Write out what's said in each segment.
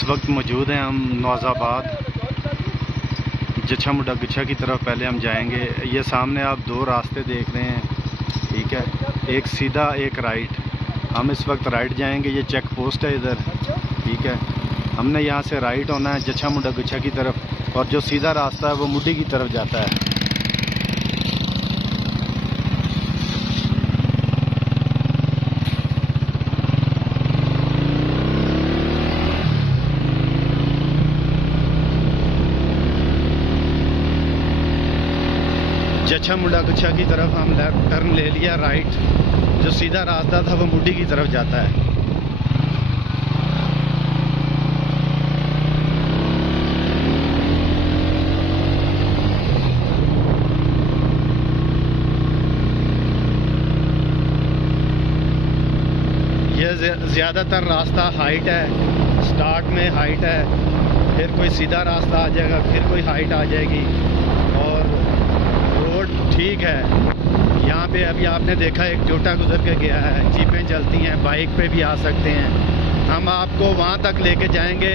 इस वक्त मौजूद हैं हम नौज़ाबाद जच्छा मुड्डा गुच्छा की तरफ। पहले हम जाएंगे। ये सामने आप दो रास्ते देख रहे हैं, ठीक है, एक सीधा एक राइट। हम इस वक्त राइट जाएंगे, ये चेक पोस्ट है इधर, ठीक है। हमने यहाँ से राइट होना है जच्छा मुड्डा गुच्छा की तरफ, और जो सीधा रास्ता है वो मुड्डी की तरफ जाता है। जच्छा मुड्डा गुच्छा की तरफ हम लेफ्ट टर्न ले लिया राइट। जो सीधा रास्ता था वो मुड्डी की तरफ जाता है। ये ज़्यादातर रास्ता हाइट है, स्टार्ट में हाइट है, फिर कोई सीधा रास्ता आ जाएगा, फिर कोई हाइट आ जाएगी, और रोड ठीक है। यहाँ पे अभी आपने देखा एक टोयोटा गुजर के गया है, जीपें चलती हैं, बाइक पे भी आ सकते हैं। हम आपको वहाँ तक लेके जाएंगे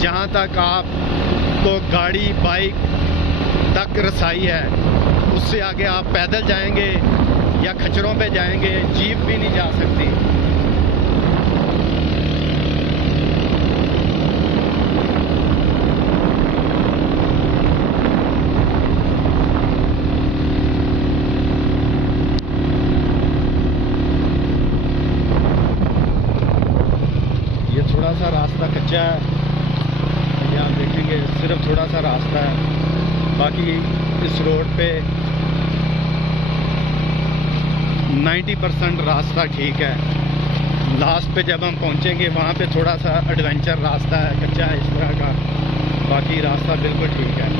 जहाँ तक आपको गाड़ी बाइक तक रसाई है। उससे आगे आप पैदल जाएंगे या खच्चरों पे जाएंगे, जीप भी नहीं जा सकती। थोड़ा सा रास्ता कच्चा है, ये आप देखेंगे सिर्फ थोड़ा सा रास्ता है। बाकी इस रोड पे 90% रास्ता ठीक है। लास्ट पे जब हम पहुंचेंगे वहाँ पे थोड़ा सा एडवेंचर रास्ता है, कच्चा है इस तरह का। बाकी रास्ता बिल्कुल ठीक है।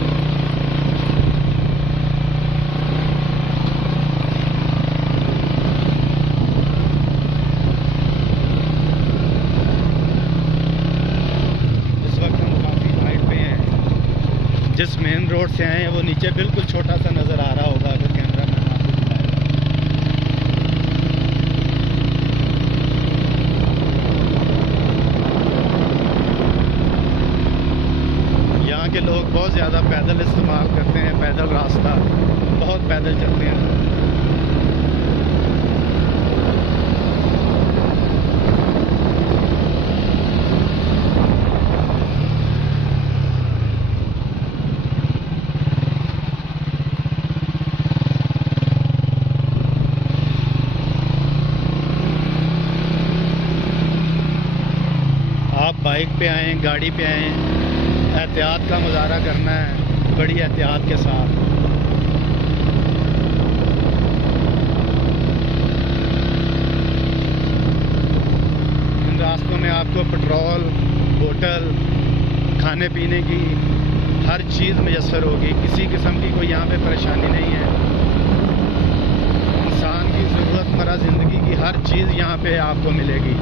जिस मेन रोड से आए हैं वो नीचे बिल्कुल छोटा सा नज़र आ रहा होगा अगर कैमरा मैन आपको दिखाएगा। यहाँ के लोग बहुत ज़्यादा पैदल इस्तेमाल करते हैं, पैदल रास्ता, बहुत पैदल चलते हैं। आप बाइक पे आएँ, गाड़ी पे आएँ, एहतियात का मुजाहरा करना है, बड़ी एहतियात के साथ। इन रास्तों में आपको पेट्रोल, बोतल, खाने पीने की हर चीज़ मुयस्सर होगी। किसी किस्म की कोई यहाँ पे परेशानी नहीं है। इंसान की ज़रूरतमंद ज़िंदगी की हर चीज़ यहाँ पे आपको मिलेगी।